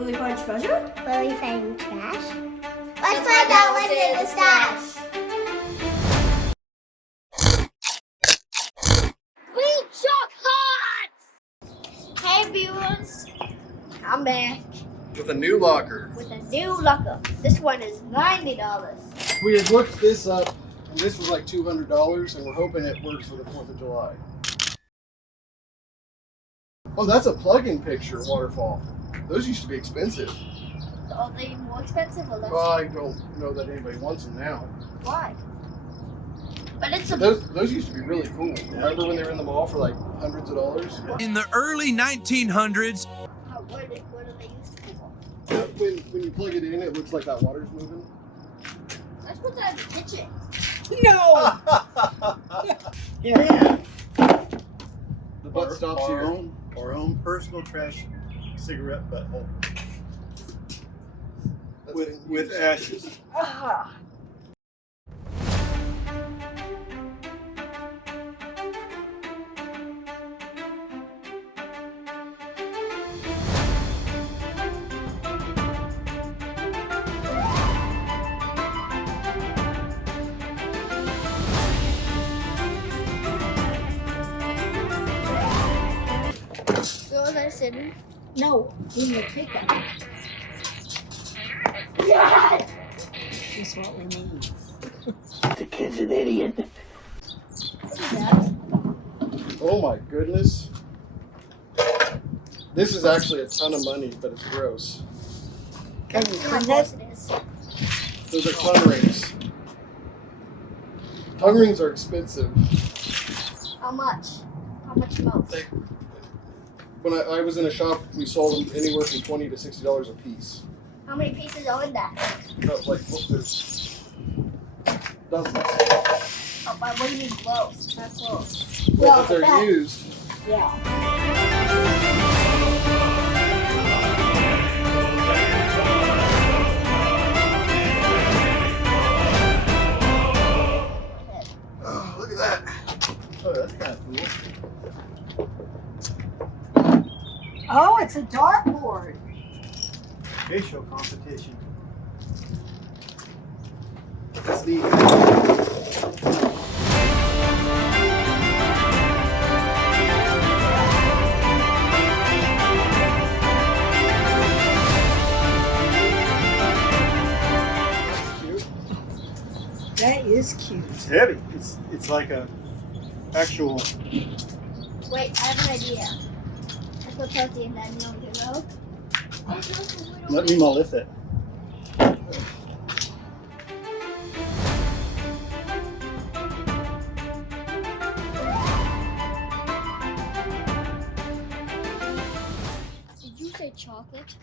Will they find treasure? Will we find trash? Let's find out what's in the stash. Green Chalk Hearts! Hey viewers, I'm back With a new locker. with a new locker. This one is $90. We had looked this up, and this was like $200, and we're hoping it works for the 4th of July. Oh, that's a plug-in picture waterfall. Those used to be expensive. Are they more expensive or less? Well, I don't know that anybody wants them now. Why? But it's a Those used to be really cool. Remember when they were in the mall for like hundreds of dollars? In the early 1900s, what are they used for? When you plug it in, it looks like that water's moving. Let's put that in the kitchen. No! Yeah. The butt stops here. Our own personal trash cigarette butthole That's with been used. ashes. Ah. So was I sitting? No, in the pickup. Yes! That's what we need. The kid's an idiot. What is that? Oh my goodness. This is actually a ton of money, but it's gross. Can you Of find course it? it is. Those are tongue rings. Tongue rings are expensive. How much? How much most? They- When I was in a shop, we sold them anywhere from $20 to $60 a piece. How many pieces are in that? But like, look, there's dozens. Oh, what do you mean close? Not close. Well, if they're that- used, Yeah. oh, look at that. Oh, that's kind of cool. Oh, it's a dartboard. Facial competition. That's neat. That's cute. That is cute. It's heavy. It's like a actual. Wait, I have an idea. I put Chelsea in that middle of the road. Let me lift it. Did you say chocolate?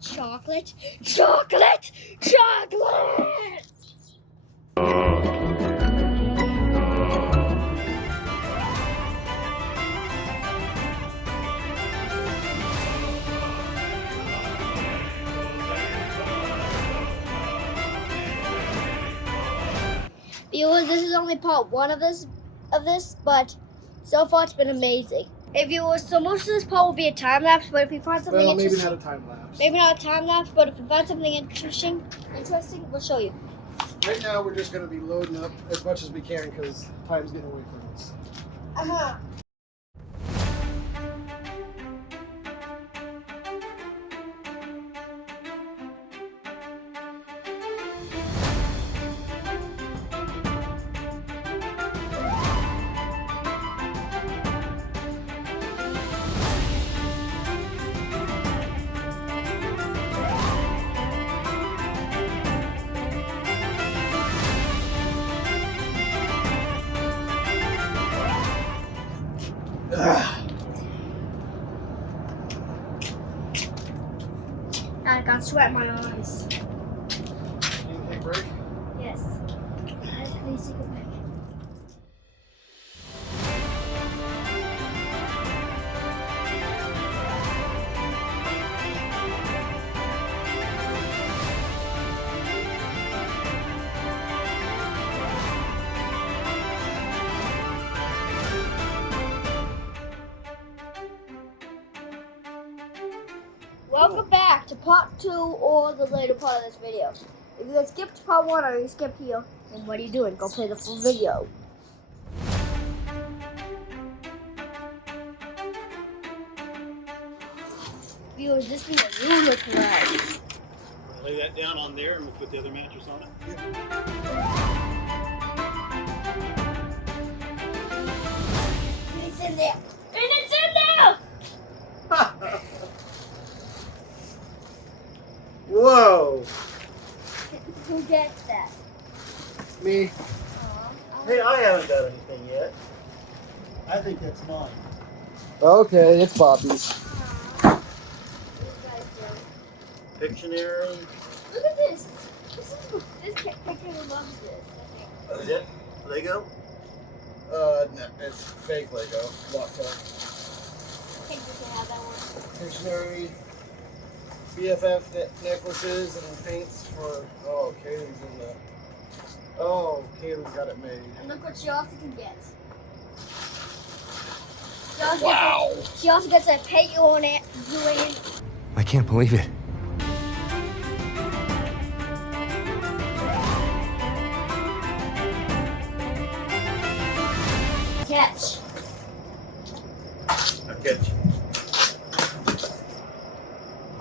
Chocolate? Chocolate! Chocolate! Viewers, this is only part one of this, but so far it's been amazing. Hey viewers, so most of this part will be a time lapse, but if we find something Well, maybe interesting, not a time lapse. maybe not a time lapse, but if we find something interesting, we'll show you. Right now, we're just going to be loading up as much as we can because time's getting away from us. Uh-huh. I got sweat in my eyes. You can take a break. Yes. Please take a break. Welcome back to part 2 or the later part of this video. If you had skipped part 1 or you skipped here, then what are you doing? Go play the full video. Viewers, this is what you look like. Lay that down on there and we'll put the other mattress on it. It's in there. And it's in there! Whoa! Who gets that? Me. Hey, I haven't got anything yet. I think that's mine. Okay, it's Poppy's. Pictionary. Look at this. This picture loves this. Is it Lego? No, it's fake Lego. Not fun. I think we can have that one. Dictionary, BFF necklaces and paints for. Oh, Kaylee's in the. Oh, Kaylee's got it made. And look what she also can get. She also gets a paint you on it. I can't believe it. Catch. I catch.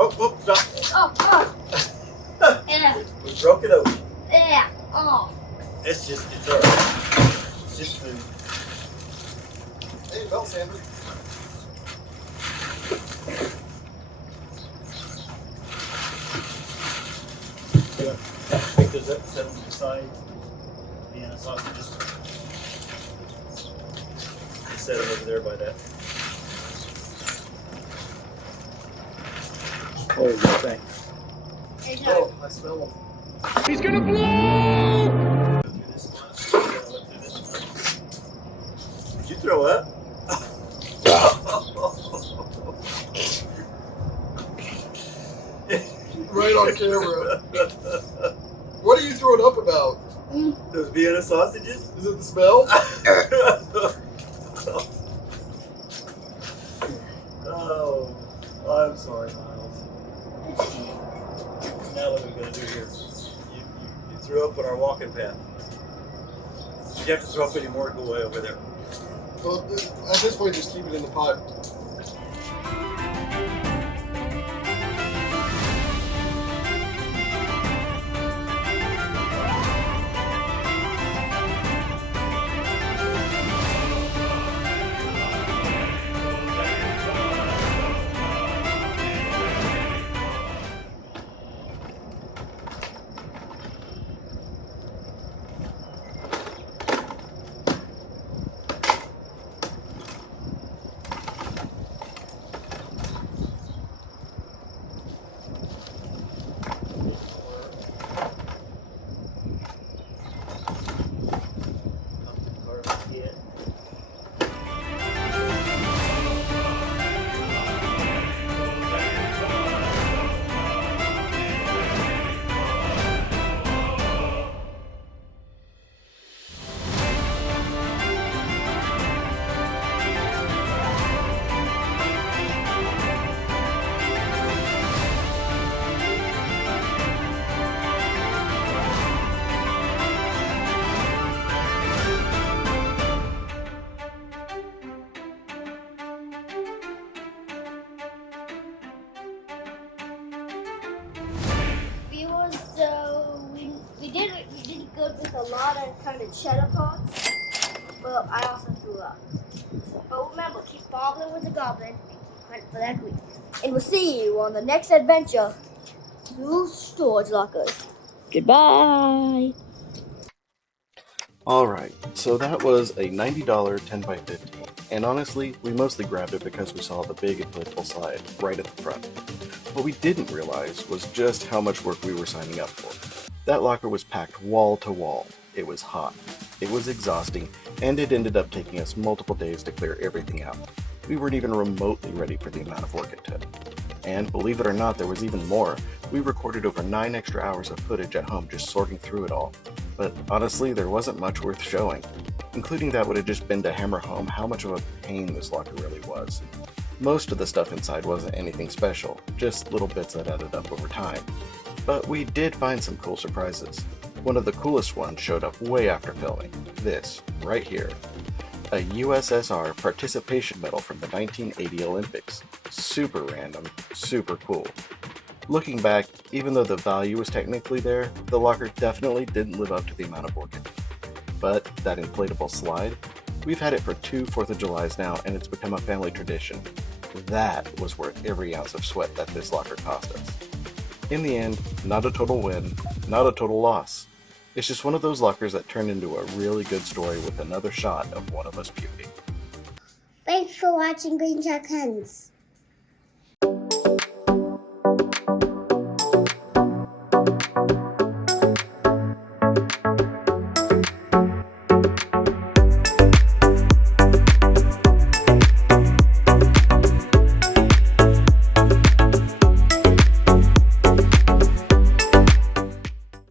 Oh, stop. Oh. Yeah. We broke it open. Yeah. Oh. It's alright. It's just food. Hey, belt sander. Pick those up, set them to the side. And sausages. Set them over there by that. There you go, thanks. Oh, I smell them. He's gonna blow! Go through this one. Look through this one. Did you throw up? Right on camera. What are you throwing up about? Those Vienna sausages? Is it the smell? Oh, I'm sorry, Miles. Now what are we going to do here? You threw up on our walking path. Did you have to throw up any more? Go way over there. Well, at this point, just keep it in the pot. We did good with a lot of kind of cheddar pots, but I also threw up. But remember, keep bobbling with the goblin and keep hunting for that green. And we'll see you on the next adventure through storage lockers. Goodbye. Alright, so that was a $90 10x15, and honestly, we mostly grabbed it because we saw the big inflatable slide right at the front. What we didn't realize was just how much work we were signing up for. That locker was packed wall to wall. It was hot. It was exhausting, and it ended up taking us multiple days to clear everything out. We weren't even remotely ready for the amount of work it took. And believe it or not, there was even more. We recorded over 9 extra hours of footage at home just sorting through it all. But honestly, there wasn't much worth showing. Including that would have just been to hammer home how much of a pain this locker really was. Most of the stuff inside wasn't anything special, just little bits that added up over time. But we did find some cool surprises. One of the coolest ones showed up way after filming. This, right here. A USSR participation medal from the 1980 Olympics. Super random, super cool. Looking back, even though the value was technically there, the locker definitely didn't live up to the amount of work it did. But that inflatable slide, we've had it for 2 4th of Julys now, and it's become a family tradition. That was worth every ounce of sweat that this locker cost us. In the end, not a total win, not a total loss. It's just one of those lockers that turned into a really good story with another shot of one of us puking. Thanks for watching Green Shark Huns.